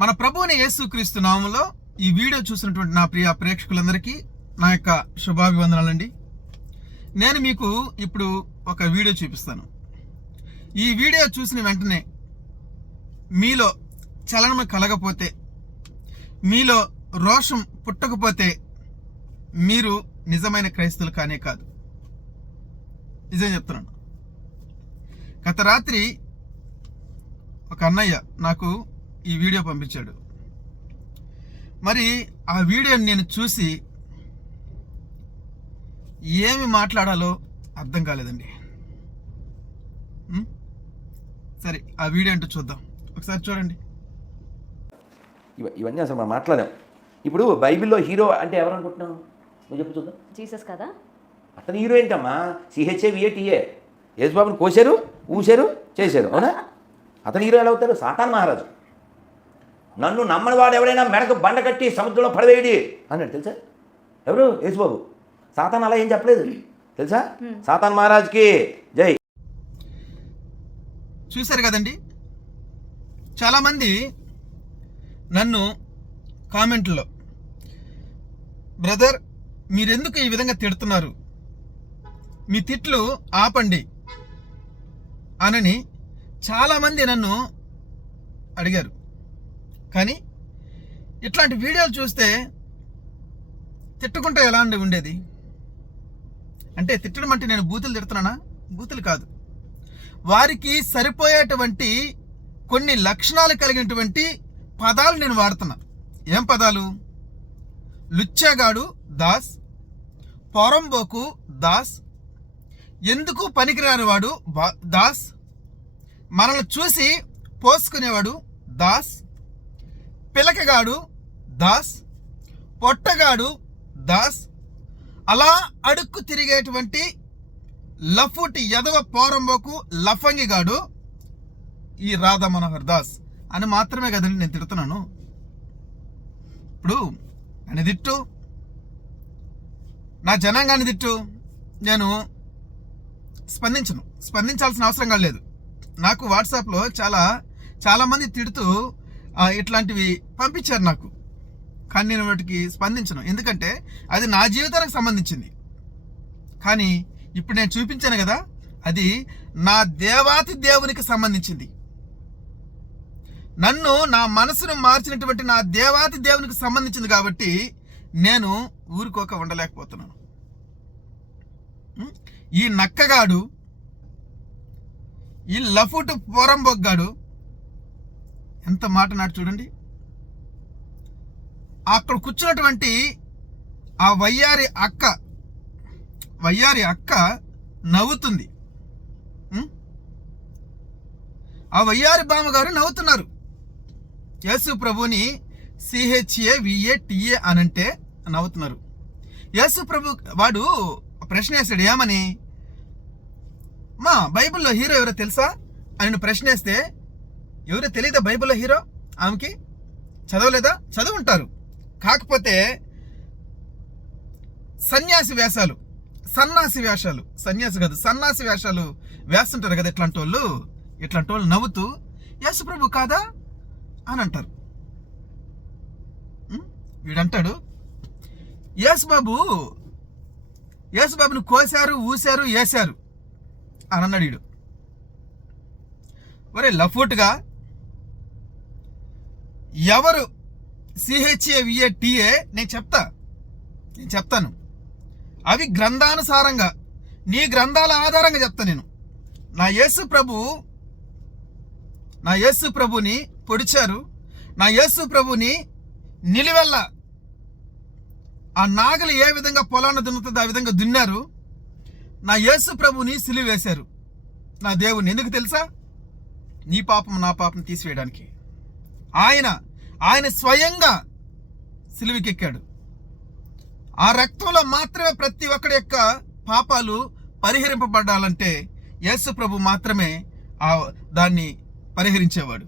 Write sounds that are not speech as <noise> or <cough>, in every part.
మన ప్రభువుని యేసుక్రీస్తు నామంలో ఈ వీడియో చూసినటువంటి నా ప్రియ ప్రేక్షకులందరికీ నా యొక్క శుభాభివందనాలండి. నేను మీకు ఇప్పుడు ఒక వీడియో చూపిస్తాను. ఈ వీడియో చూసిన వెంటనే మీలో చలనం కలగపోతే మీలో రోషం పుట్టకపోతే మీరు నిజమైన క్రైస్తవులు కానే కాదు. నిజం చెప్తున్నాను. గత రాత్రి ఒక అన్నయ్య నాకు ఈ వీడియో పంపించాడు. మరి ఆ వీడియోని నేను చూసి ఏమి మాట్లాడాలో అర్థం కాలేదండి? సరే ఆ వీడియో ఏంటో చూద్దాం. ఒకసారి చూడండి. ఇవ ఇవన్నీ అసలు మనం మాట్లాడాం ఇప్పుడు బైబిల్లో హీరో అంటే ఎవరు అనుకుంటున్నావు నువ్వు చెప్పు చూద్దాం. జీసస్ కదా? అతను హీరో ఏంటమ్మా? సిహెచ్ఏ విఏటిఏ యేసుబాబుని కోసారు ఊసారు చేశారు అవునా? అతను హీరో ఎలా అవుతారు సాతాన్ మహారాజు. నన్ను నమ్మని వాడు ఎవరైనా మెడకు బండ కట్టి సముద్రంలో పడవేయడి. అన్నాడు తెలుసా? ఎవరు? యేసుబాబు. సాతాన్ అలా ఏం చెప్పలేదు. తెలుసా? సాతాన్ మహారాజ్కి జై. చూశారు కదండి? చాలామంది నన్ను కామెంట్లో బ్రదర్ మీరెందుకు ఈ విధంగా తిడుతున్నారు? మీ తిట్లు ఆపండి. అనని చాలామంది నన్ను అడిగారు. కానీ ఇట్లాంటి వీడియోలు చూస్తే తిట్టుకుంటే ఎలా ఉండి ఉండేది? అంటే తిట్టడం అంటే నేను బూతులు తిడుతున్నానా? బూతులు కాదు. వారికి సరిపోయేటువంటి కొన్ని లక్షణాలు కలిగినటువంటి పదాలు నేను వాడుతున్నా. ఏం పదాలు? లుచ్చగాడు దాస్ పొరంబోకు దాస్ ఎందుకు పనికిరాని వాడు బా- దాస్ మనల్ని చూసి పోసుకునేవాడు దాస్ పిలకగాడు దాస్ పొట్టగాడు దాస్ అలా అడుక్కు తిరిగేటువంటి లఫూటి యదవ పోరంబోకు లఫంగిగాడు ఈ రాధా మనోహర్ దాస్ అని మాత్రమే కదండి నేను తిడుతున్నాను. ఇప్పుడు అని తిట్టు. నా జనాంగాన్ని తిట్టు. నేను స్పందించను. స్పందించాల్సిన అవసరం కాలేదు. నాకు వాట్సాప్లో చాలా చాలామంది తిడుతూ ఇట్లాంటివి పంపించారు నాకు. కానీ నేను వాటికి స్పందించను. ఎందుకంటే అది నా జీవితానికి సంబంధించింది. కానీ ఇప్పుడు నేను చూపించాను కదా అది నా దేవాతి దేవునికి సంబంధించింది. నన్ను నా మనసును మార్చినటువంటి నా దేవాతి దేవునికి సంబంధించింది కాబట్టి నేను ఊరుకోక ఉండలేకపోతున్నాను. ఈ నక్కగాడు ఈ లఫుటు పొరంబొగ్గాడు ఎంత మాట నాడు చూడండి. అక్కడ కూర్చున్నటువంటి ఆ వయ్యారి అక్క వయ్యారి అక్క నవ్వుతుంది. ఆ వయ్యారి బామ్మగారు నవ్వుతున్నారు. యేసు ప్రభుని సిహెచ్ఏ విఏ టిఏ అని అంటే నవ్వుతున్నారు. యేసు ప్రభు వాడు ప్రశ్న వేస్తాడు ఏమని? మా బైబిల్లో హీరో ఎవరో తెలుసా? అని ప్రశ్న వేస్తే ఎవరు తెలియదా బైబిల్లో హీరో? ఆమెకి చదవలేదా? చదువుంటారు. కాకపోతే సన్యాసి వేషాలు సన్నాసి వేషాలు సన్యాసి కాదు సన్నాసి వేషాలు వేస్తుంటారు కదా ఇట్లాంటి వాళ్ళు ఇట్లాంటి వాళ్ళు నవ్వుతూ యేసుప్రభు కాదా? అని అంటారు. వీడంటాడు యేసుబాబు యేసుబాబుని కోశారు ఊశారు వేశారు అని అన్నాడు వీడు. ఒరే లఫూట్గా ఎవరు? సిహెచ్ఏ నేను చెప్తా. నేను చెప్తాను. అవి గ్రంథానుసారంగా నీ గ్రంథాల ఆధారంగా చెప్తా నేను. నా యేసు ప్రభు నా యేసు ప్రభుని పొడిచారు. నా యేసు ప్రభుని నిలువెల్ల ఆ నాగలి ఏ విధంగా పొలాన్ని దున్నుతుందో ఆ విధంగా దున్నారు. నా యేసు ప్రభుని సిలువ వేశారు నా దేవుని ఎందుకు తెలుసా? నీ పాపం నా పాపం తీసివేయడానికి. ఆయన ఆయన స్వయంగా సిలువకెక్కాడు. ఆ రక్తంలో మాత్రమే ప్రతి ఒక్కడి యొక్క పాపాలు పరిహరింపబడాలంటే యేసు ప్రభు మాత్రమే ఆ దాన్ని పరిహరించేవాడు.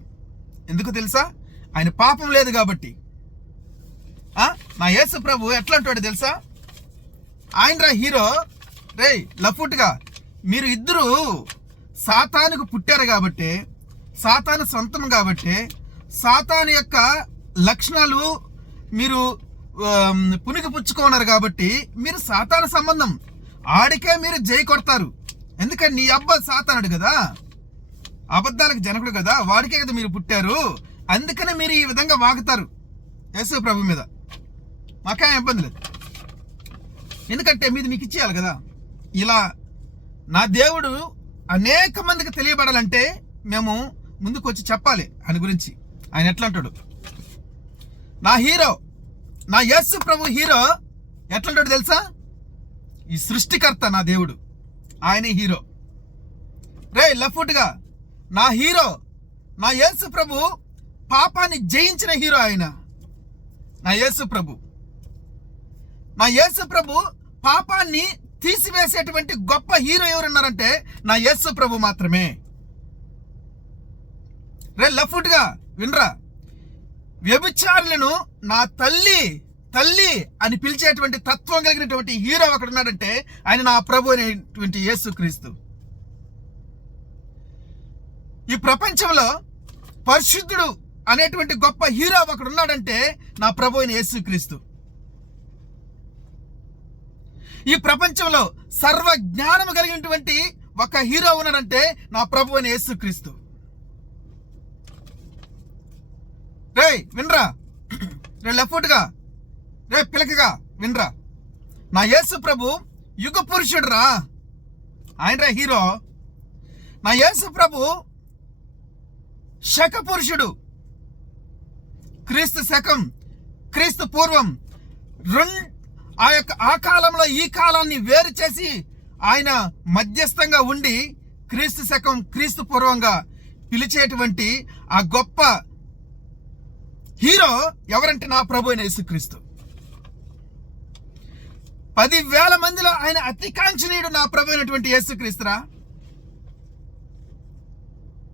ఎందుకు తెలుసా? ఆయన పాపం లేదు కాబట్టి. నా యేసు ప్రభు ఎట్లా అంటాడు తెలుసా? ఆయన రా హీరో. రేయ్ లఫుట్గా. మీరు ఇద్దరు సాతానుకు పుట్టారు కాబట్టి సాతాను సొంతం కాబట్టి సాతాను యొక్క లక్షణాలు మీరు ఆమ్, పునికి పుచ్చుకున్నారు కాబట్టి మీరు సాతాను సంబంధం. ఆడికే మీరు జై కొడతారు. ఎందుకంటే నీ అబ్బ సాతానుడు కదా. అబద్ధాలకు జనకుడు కదా. వాడికే కదా మీరు పుట్టారు. అందుకనే మీరు ఈ విధంగా వాగుతారు. యేసు ప్రభు మీద. మాకేం ఇబ్బంది లేదు. ఎందుకంటే మీది మీకు ఇచ్చేయాలి కదా. ఇలా నా దేవుడు అనేక మందికి తెలియబడాలంటే మేము ముందుకు వచ్చి చెప్పాలి ఆయన గురించి. ఆయన ఎట్లా అంటాడు? నా హీరో నా యేసు ప్రభు హీరో ఎట్లుంటాడు తెలుసా? ఈ సృష్టికర్త నా దేవుడు ఆయనే హీరో. రే లఫ్ట్గా నా హీరో నా యేసు ప్రభు పాపాన్ని జయించిన హీరో ఆయన. నా యేసు ప్రభు. నా యేసు ప్రభు పాపాన్ని తీసివేసేటువంటి గొప్ప హీరో ఎవరున్నారంటే నా యేసు ప్రభు మాత్రమే. రే లఫ్ట్గా వినరా? వ్యభిచారులను నా తల్లి తల్లి అని పిలిచేటువంటి తత్వం కలిగినటువంటి హీరో ఒకడున్నాడంటే ఆయన నా ప్రభు అనేటువంటి యేసుక్రీస్తు. ఈ ప్రపంచంలో పరిశుద్ధుడు అనేటువంటి గొప్ప హీరో ఒకడున్నాడంటే నా ప్రభు అయిన యేసుక్రీస్తు. ఈ ప్రపంచంలో సర్వ జ్ఞానము కలిగినటువంటి ఒక హీరో ఉన్నాడంటే నా ప్రభు అయిన యేసుక్రీస్తు. రే వినరా? రే లెఫ్ట్గా రే పిలకగా. వినరా? నా యేసు ప్రభు యుగ పురుషుడు రా ఆయన హీరో. నా యేసు ప్రభు శక పురుషుడు. క్రీస్తు శకం క్రీస్తు పూర్వం రెండు ఆ యొక్క ఆ కాలంలో ఈ కాలాన్ని వేరు చేసి ఆయన మధ్యస్థంగా ఉండి క్రీస్తు శకం క్రీస్తు పూర్వంగా పిలిచేటువంటి ఆ గొప్ప హీరో ఎవరంటే నా ప్రభు అయిన యేసుక్రీస్తు. పదివేల మందిలో ఆయన అతి కాంక్షణీయుడు నా ప్రభు అయినటువంటి యేసుక్రీస్తురా.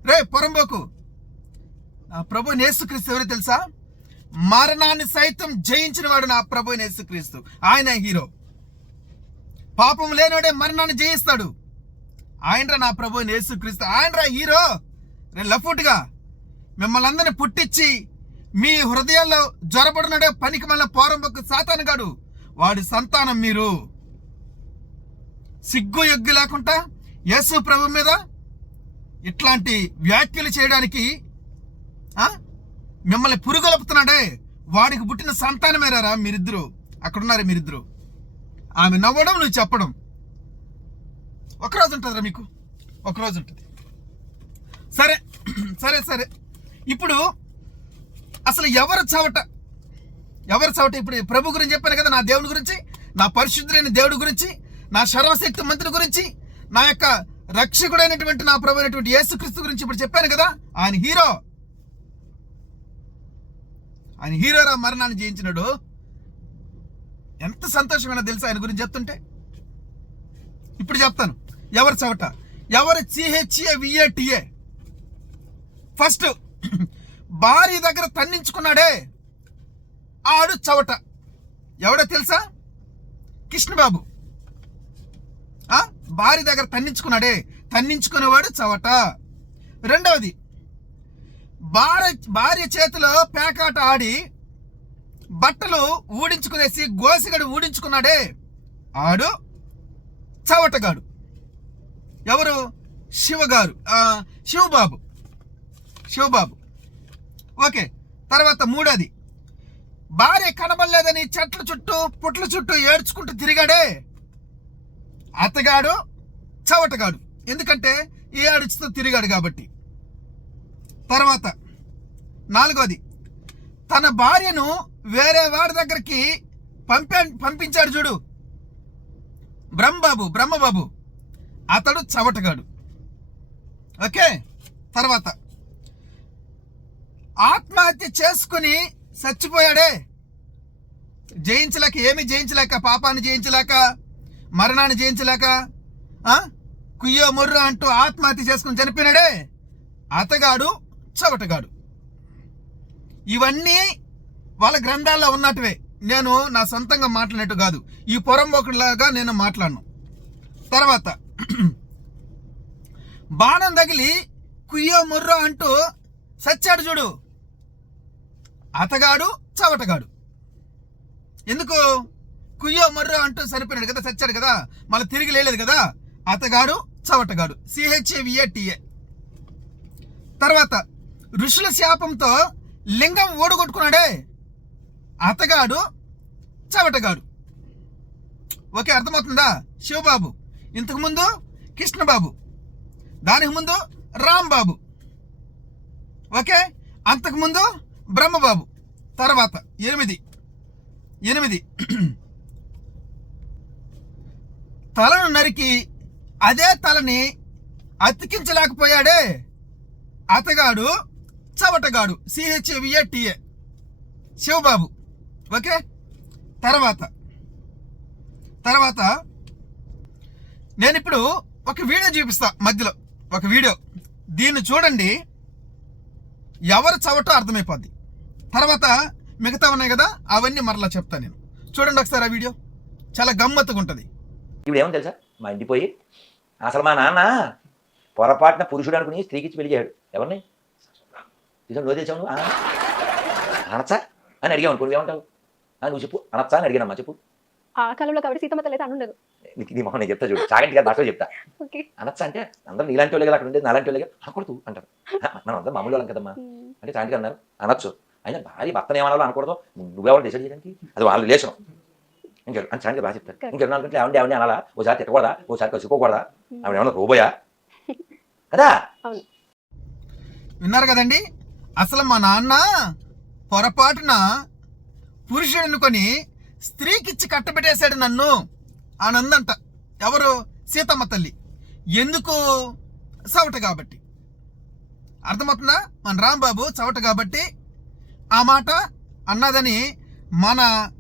రే పొరంబోకు. నా ప్రభు యేసుక్రీస్తు ఎవరు తెలుసా? మరణాన్ని సైతం జయించిన వాడు నా ప్రభు అయిన యేసుక్రీస్తు. ఆయన హీరో. పాపం లేనివాడే మరణాన్ని జయిస్తాడు. ఆయనరా నా ప్రభు యేసుక్రీస్తు. ఆయనరా హీరో. రే లఫుట్గా. మిమ్మల్ని అందరిని పుట్టించి మీ హృదయాల్లో జ్వరపడినడే పనికి మళ్ళీ పోరంబొక్కు సాతానగాడు వాడి సంతానం మీరు. సిగ్గు ఎగ్గు లేకుండా యేసు ప్రభు మీద ఇట్లాంటి వ్యాఖ్యలు చేయడానికి మిమ్మల్ని పురుగొలుపుతున్నాడే. వాడికి పుట్టిన సంతానమేరారా మీరిద్దరు? అక్కడున్నారు మీరిద్దరు? ఆమె నవ్వడం నువ్వు చెప్పడం. ఒకరోజు ఉంటుందిరా మీకు. ఒకరోజు ఉంటుంది. సరే సరే సరే. ఇప్పుడు అసలు ఎవరు చవట? ఎవరు చవట? ఇప్పుడు ప్రభు గురించి చెప్పాను కదా నా దేవుని గురించి నా పరిశుద్ధులైన దేవుడి గురించి నా సర్వశక్తి మంత్రి గురించి నా యొక్క రక్షకుడైనటువంటి నా ప్రభు అయినటువంటి యేసుక్రీస్తు గురించి ఇప్పుడు చెప్పాను కదా ఆయన హీరో. ఆయన హీరోరా మరణాన్ని జయించినాడు. ఎంత సంతోషమైనా తెలుసా ఆయన గురించి చెప్తుంటే? ఇప్పుడు చెప్తాను. ఎవరు చవట? ఎవరు సిహెచ్ఏ విఏటిఏ ఫస్ట్ భార్య దగ్గర తన్నించుకున్నాడే ఆడు చవట ఎవడో తెలుసా? కృష్ణబాబు. భార్య దగ్గర తన్నించుకున్నాడే. తన్నించుకునేవాడు చవట. రెండవది భార్య భార్య చేతిలో పేకాట ఆడి బట్టలు ఊడించుకునేసి గోసిగడు ఊడించుకున్నాడే. ఆడు చవటగాడు. ఎవరు? శివగారు. శివబాబు. శివబాబు. ఓకే తర్వాత మూడోది. భార్య కనబడలేదని చెట్ల చుట్టూ పుట్ల చుట్టూ ఏడ్చుకుంటూ తిరిగాడే అతగాడు చవటగాడు. ఎందుకంటే ఈ ఏడుచుతూ తిరిగాడు కాబట్టి. తర్వాత నాలుగోది తన భార్యను వేరే వాడి దగ్గరికి పంపా పంపించాడు చూడు. బ్రహ్మబాబు బ్రహ్మబాబు. అతడు చవటగాడు. ఓకే తర్వాత ఆత్మహత్య చేసుకుని చచ్చిపోయాడే. జయించలేక ఏమి జయించలేక పాపాన్ని జయించలేక మరణాన్ని జయించలేక కుయ్యో మొర్రు అంటూ ఆత్మహత్య చేసుకుని చనిపోయినాడే. అతగాడు చవటగాడు. ఇవన్నీ వాళ్ళ గ్రంథాల్లో ఉన్నట్టువే. నేను నా సొంతంగా మాట్లాడినట్టు కాదు. ఈ పొరంబొకటిలాగా నేను మాట్లాడను. తర్వాత బాణం తగిలి కుయ్యో ముర్రో అంటూ సచ్చాడు చూడు. అతగాడు చవటగాడు. ఎందుకు? కుయ్యో మర్రో అంటూ సరిపోయాడు కదా చచ్చాడు కదా. మళ్ళీ తిరిగి లేలేదు కదా. అతగాడు చవటగాడు. సిహెచ్ఏవిఏటిఏ తర్వాత ఋషుల శాపంతో లింగం ఓడగొట్టుకున్నాడే అతగాడు చవటగాడు. ఓకే అర్థమవుతుందా? శివబాబు. ఇంతకుముందు కృష్ణబాబు. దానికి ముందు రాంబాబు. ఓకే అంతకుముందు బ్రహ్మబాబు తర్వాత ఎనిమిది ఎనిమిది. తలను నరికి అదే తలని అతికించలేకపోయాడే. అతగాడు చవటగాడు C H A V A T A Sivababu okay? తర్వాత తర్వాత నేను ఇప్పుడు ఒక వీడియో చూపిస్తా మధ్యలో ఒక వీడియో. దీన్ని చూడండి ఎవరు చవటో అర్థమైపోద్ది. తర్వాత మిగతా ఉన్నాయి కదా అవన్నీ మరలా చెప్తాను నేను. చూడండి ఒకసారి ఆ వీడియో. చాలా గమ్మత్తుగా ఉంటుంది. ఇప్పుడు ఏమో తెలుసా? మా ఇంటికి పోయి అసలు మా నాన్న పొరపాటున పురుషుడు అనుకుని స్త్రీకి పెళ్ళి చేశాడు. ఎవరిని? నిజం రోజు తెచ్చావు. అనొచ్చా? అని అడిగావు అనుకో ఏమంటావు? నువ్వు చెప్పు అనొచ్చా? అని అడిగానమ్మా చెప్పు. ఆ కాలంలో కాబట్టి సీతమ్మ తల్లి ఇది మొహం నేను చెప్తా చూడు చాగంటి భాషలో చెప్తా. ఓకే. అనొచ్చా అంటే అందరూ నీలాంటి వాళ్ళే కదా అక్కడ ఉండేది నాలాంటి వాళ్ళే కదా అనకూడదు అంటారు. "ఆ, మనం అందరం మామూలు వాళ్ళం కదమ్మా. అంటే చాంటి గారు అన్నారు అనొచ్చు. అయినా భార్య భర్తను ఏమనాలో అనకూడదు. నువ్వెవరు డిసైడ్ చేయడానికి? అది వాళ్ళ రిలేషన్ ఇంకా అని గారు బాగా చెప్తారు Correct. ఇంకెవరు అనుకుంటే ఏమండి ఏమండి అనాలా? ఓసారి తిట్టకూడదా? ఓసారి కలుసుకోకూడదా ఆవిడ ఏమన్నా రోబోయా? కదా? అవును. విన్నారు కదండి? అసలు మా నాన్న పొరపాటున పురుషుడు అనుకొని స్త్రీకిచ్చి కట్టబెట్టేశాడు నన్ను. అని అందంట ఎవరు? సీతమ్మ తల్లి. ఎందుకు? చవట కాబట్టి. అర్థమవుతుందా? మన రాంబాబు చవట కాబట్టి ఆ మాట అన్నదని మన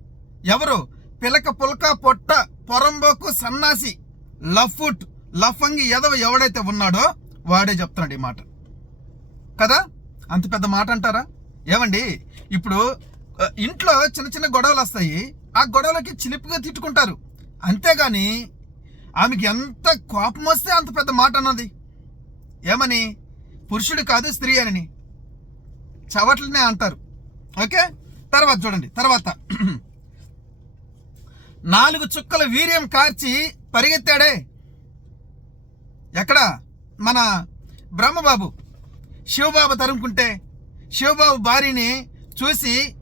ఎవరు పిలక పులక పొట్ట పొరంబోకు సన్నాసి లఫుట్ లఫంగి ఎదవ ఎవడైతే ఉన్నాడో వాడే చెప్తున్నాడు ఈ మాట. కదా? అంత పెద్ద మాట అంటారా? ఏమండి? ఇప్పుడు ఇంట్లో చిన్న చిన్న గొడవలు వస్తాయి. ఆ గొడవలకి చిలిపిగా తిట్టుకుంటారు. అంతేగాని ఆమెకి ఎంత కోపం వస్తే అంత పెద్ద మాట అన్నది. ఏమని? పురుషుడు కాదు స్త్రీ అని. చవట్లనే అంటారు. ఓకే? తర్వాత చూడండి తర్వాత. నాలుగు చుక్కల వీర్యం కార్చి పరిగెత్తాడే. ఎక్కడ? మన బ్రహ్మబాబు. శివబాబు తరుముకుంటే శివబాబు భార్యని చూసి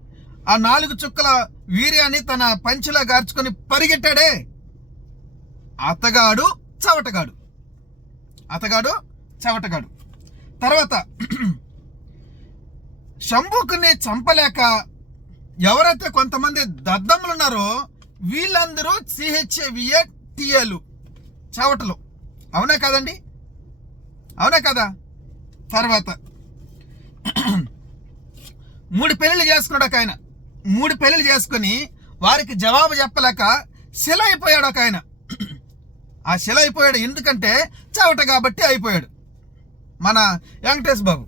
ఆ నాలుగు చుక్కల వీర్యాన్ని తన పంచిలో గార్చుకొని పరిగెట్టాడే. అతగాడు చవటగాడు. అతగాడు చవటగాడు. తర్వాత శంభుకుని చంపలేక ఎవరైతే కొంతమంది దద్దమ్ములు ఉన్నారో వీళ్ళందరూ సిహెచ్ఏవిఏ టీఏలు చావటలు. అవునా కదండి? అవునా కదా? తర్వాత. మూడు పెళ్ళిళ్ళు చేసుకున్నాడు ఒక ఆయన. మూడు పెళ్ళిళ్ళు చేసుకుని వారికి జవాబు చెప్పలేక శిల అయిపోయాడు ఒక ఆయన. ఆ శిల అయిపోయాడు ఎందుకంటే చవట కాబట్టి అయిపోయాడు. మన వెంకటేష్ బాబు.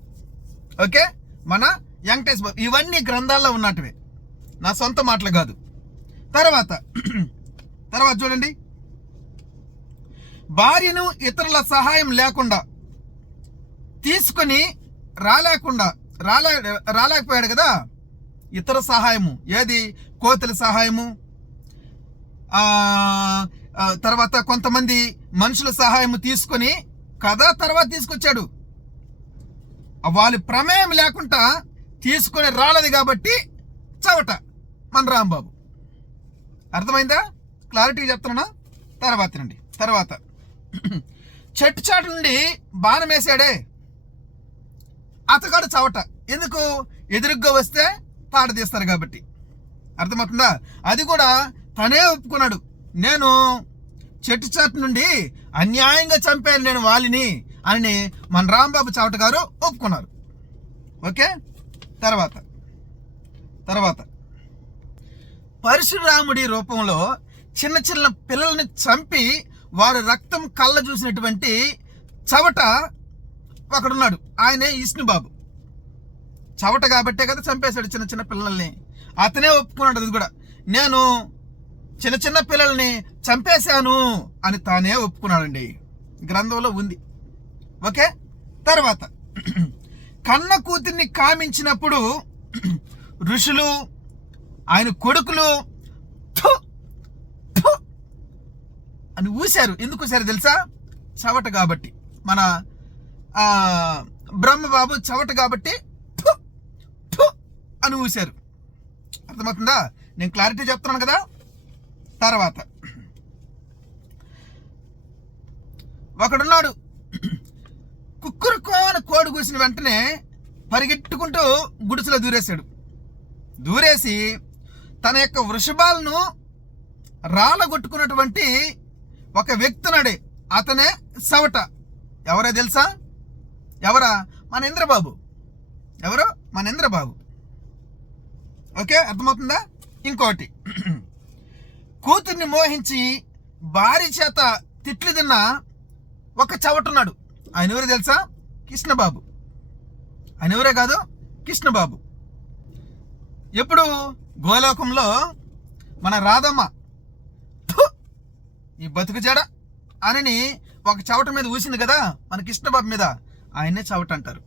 ఓకే? మన వెంకటేష్ బాబు ఇవన్నీ గ్రంథాల్లో ఉన్నట్టువే. నా సొంత మాటలు కాదు. తర్వాత <clears throat> తర్వాత చూడండి. భార్యను ఇతరుల సహాయం లేకుండా తీసుకొని రాలేకుండా రాలే రాలేకపోయాడు కదా? ఇతర సహాయము. ఏది? కోతుల సహాయము. తర్వాత కొంతమంది మనుషుల సహాయము తీసుకొని కథ తర్వాత తీసుకొచ్చాడు. వాళ్ళు వాళ్ళ ప్రమేయం లేకుండా తీసుకొని రాలేదు కాబట్టి చవట మన రాంబాబు. అర్థమైందా? క్లారిటీ చెప్తున్నా? తర్వాత రండి తర్వాత. చెట్టు చాటు నుండి బాణం వేసాడే. అతగాడు చవట. ఎందుకు? ఎదురుగ్గా వస్తే తాట తీస్తారు కాబట్టి. అర్థమవుతుందా? అది కూడా తనే ఒప్పుకున్నాడు. నేను చెట్టు చాటు నుండి అన్యాయంగా చంపాను నేను వాలిని అని మన రాంబాబు చవట గారు ఒప్పుకున్నారు. ఓకే? తర్వాత తర్వాత. పరశురాముడి రూపంలో చిన్న చిన్న పిల్లల్ని చంపి వారి రక్తం కళ్ళ చూసినటువంటి చవట ఒకడున్నాడు. ఆయనే విష్ణుబాబు చవట కాబట్టే కదా చంపేశాడు చిన్న చిన్న పిల్లల్ని. అతనే ఒప్పుకున్నాడు అది కూడా. నేను చిన్న చిన్న పిల్లల్ని చంపేశాను అని తానే ఒప్పుకున్నాడండి. గ్రంథంలో ఉంది. ఓకే? తర్వాత. కన్న కూతుర్ని కామించినప్పుడు ఋషులు ఆయన కొడుకులు అని ఊశారు. ఎందుకు ఊశారు తెలుసా? చవట కాబట్టి. మన బ్రహ్మబాబు చవట కాబట్టి అని ఊశారు. అర్థమవుతుందా? నేను క్లారిటీ చెప్తున్నాను కదా? తర్వాత. ఒకడున్నాడు. కుక్కురుకో అని కోడి కూసిన వెంటనే పరిగెట్టుకుంటూ గుడిసెలో దూరేశాడు. దూరేసి తన యొక్క వృషభాలను రాళ్ళగొట్టుకున్నటువంటి ఒక వ్యక్తున్నాడే అతనే సవట. ఎవరో తెలుసా? ఎవరా? మన ఇంద్రబాబు. ఎవరు? మన ఇంద్రబాబు. ఓకే అర్థమవుతుందా? ఇంకోటి. కూతుర్ని మోహించి భార్య చేత తిట్లు తిన్న ఒక చవటున్నాడు. ఆయన ఎవరు తెలుసా? కృష్ణబాబు. ఆయన ఎవరే కాదు? కృష్ణబాబు. ఎప్పుడు గోలోకంలో మన రాధమ్మ ఈ బతుకు జడ అని ఒక చవట మీద ఊసింది కదా మన కృష్ణబాబు మీద. ఆయన్నే చవట అంటారు.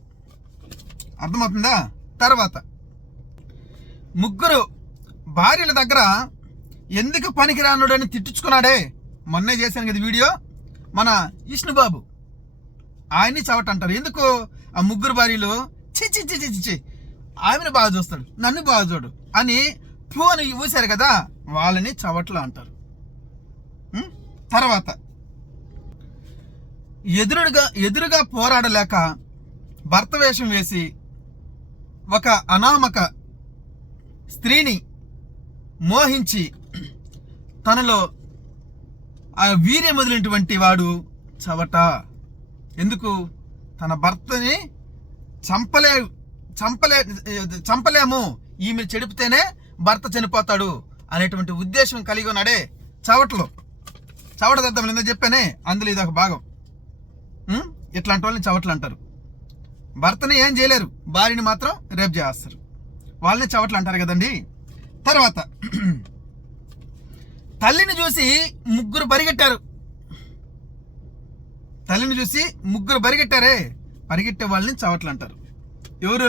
అర్థమవుతుందా? తర్వాత. ముగ్గురు భార్యల దగ్గర ఎందుకు పనికిరానుడని అని తిట్టించుకున్నాడే? మొన్నే చేశాను కదా వీడియో. మన విష్ణుబాబు. ఆయన్ని చవట అంటారు ఎందుకు? ఆ ముగ్గురు భార్యలు చి చి చి ఆమెను బాగా చూస్తాడు నన్ను బాగా చూడు అని ఫూ అని ఊశారు కదా వాళ్ళని చవట్లు అంటారు. తర్వాత ఎదురుగా ఎదురుగా పోరాడలేక భర్త వేషం వేసి ఒక అనామక స్త్రీని మోహించి తనలో ఆ వీర్యం వాడు చవట. ఎందుకు? తన భర్తని చంపలే చంపలే చంపలేము. ఈమె చెడిపితేనే భర్త చనిపోతాడు అనేటువంటి ఉద్దేశం కలిగి ఉన్నాడే చవటలో. చవట దద్దం నిన్న చెప్పానే అందులో ఇది ఒక భాగం. ఇట్లాంటి వాళ్ళని చవట్లు అంటారు. భర్తని ఏం చేయలేరు. భార్యని మాత్రం రేపు చేస్తారు. వాళ్ళని చవట్లు అంటారు కదండి. తర్వాత తల్లిని చూసి ముగ్గురు పరిగెట్టారు. తల్లిని చూసి ముగ్గురు పరిగెట్టారే? పరిగెట్టే వాళ్ళని చావట్లు అంటారు ఎవరు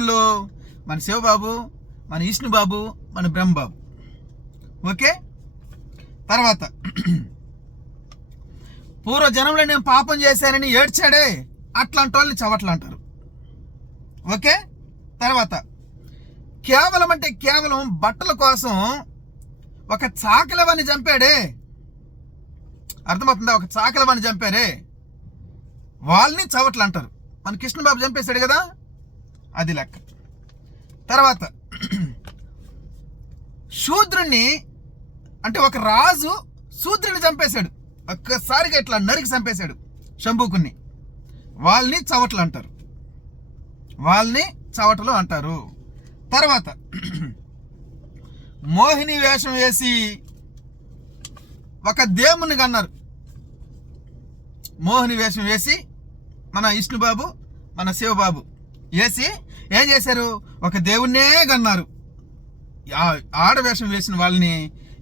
మన శివబాబు మన విష్ణుబాబు మన బ్రహ్మబాబు. ఓకే? తర్వాత. పూర్వ జనంలో నేను పాపం చేశానని ఏడ్చాడే? అట్లాంటి వాళ్ళని చవట్లు అంటారు ఓకే? తర్వాత. కేవలం అంటే కేవలం బట్టల కోసం ఒక చాకలవాన్ని చంపాడే? అర్థమవుతుందా? ఒక చాకలవాన్ని చంపారే? వాళ్ళని చవట్లు అంటారు. మన కృష్ణబాబు చంపేశాడు కదా? అది లెక్క. తర్వాత శూద్రుణ్ణి అంటే ఒక రాజు శూద్రుని చంపేశాడు. ఒక్కసారిగా ఇట్లా నరికి చంపేశాడు శంభుకుని వాళ్ళని చవట్లు అంటారు. వాళ్ళని చవటలు అంటారు. తర్వాత మోహిని వేషం వేసి ఒక దేవుని కన్నారు. మోహిని వేషం వేసి మన విష్ణుబాబు మన శివబాబు వేసి ఏం చేశారు? ఒక దేవుణ్ణే కన్నారు. ఆడవేషం వేసిన వాళ్ళని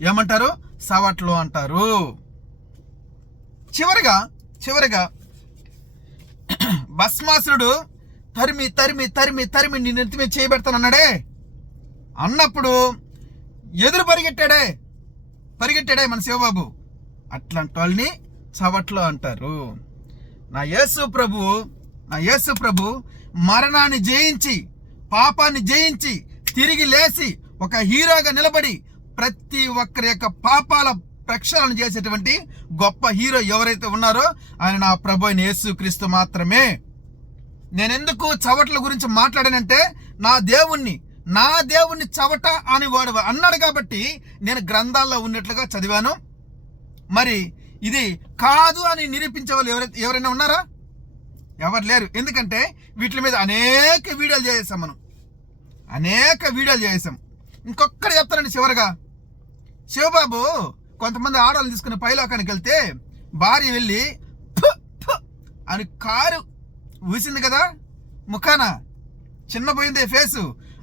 ఏమంటారు? సవట్లు అంటారు. చివరిగా చివరిగా <clears throat> భస్మాసురుడు తరిమి తరిమి తరిమి తరిమి నీ నెత్తి మీద చేయబెడతానన్నాడే అన్నప్పుడు ఎదురు పరిగెట్టాడే. పరిగెట్టాడే మన శివబాబు అట్లాంటి వాళ్ళని చవట్లు అంటారు. నా యేసు ప్రభు నా యేసు ప్రభు మరణాన్ని జయించి పాపాన్ని జయించి తిరిగి లేచి ఒక హీరోగా నిలబడి ప్రతి ఒక్కరి యొక్క పాపాల ప్రక్షాళన చేసేటువంటి గొప్ప హీరో ఎవరైతే ఉన్నారో ఆయన నా ప్రభు అయిన యేసు క్రీస్తు మాత్రమే. నేనెందుకు చవట్ల గురించి మాట్లాడానంటే నా దేవుణ్ణి నా దేవుణ్ణి చవట అని వాడు అన్నాడు కాబట్టి నేను గ్రంథాల్లో ఉన్నట్లుగా చదివాను. మరి ఇది కాదు అని నిరూపించే వాళ్ళు ఎవరైతే ఎవరైనా ఉన్నారా? ఎవరు లేరు. ఎందుకంటే వీటి మీద అనేక వీడియోలు చేసాం మనం. అనేక వీడియోలు చేసాం ఇంకొక్కటి చెప్తానండి చివరిగా. శివబాబు కొంతమంది ఆడవాళ్ళు తీసుకుని పైలోకానికి వెళ్తే భార్య వెళ్ళి అని కారు ఊసింది కదా. ముఖాన చిన్నపోయింది ఫేసు.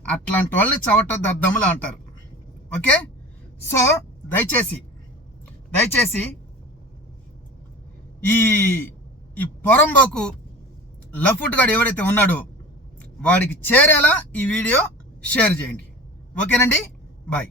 అట్లాంటి వాళ్ళని చవట దద్దములు అంటారు. ఓకే? సో దయచేసి దయచేసి ఈ ఈ పొరంబోకు లఫుట్ గాడు ఎవరైతే ఉన్నాడో వాడికి చేరేలా ఈ వీడియో షేర్ చేయండి. ఓకేనండి? బాయ్.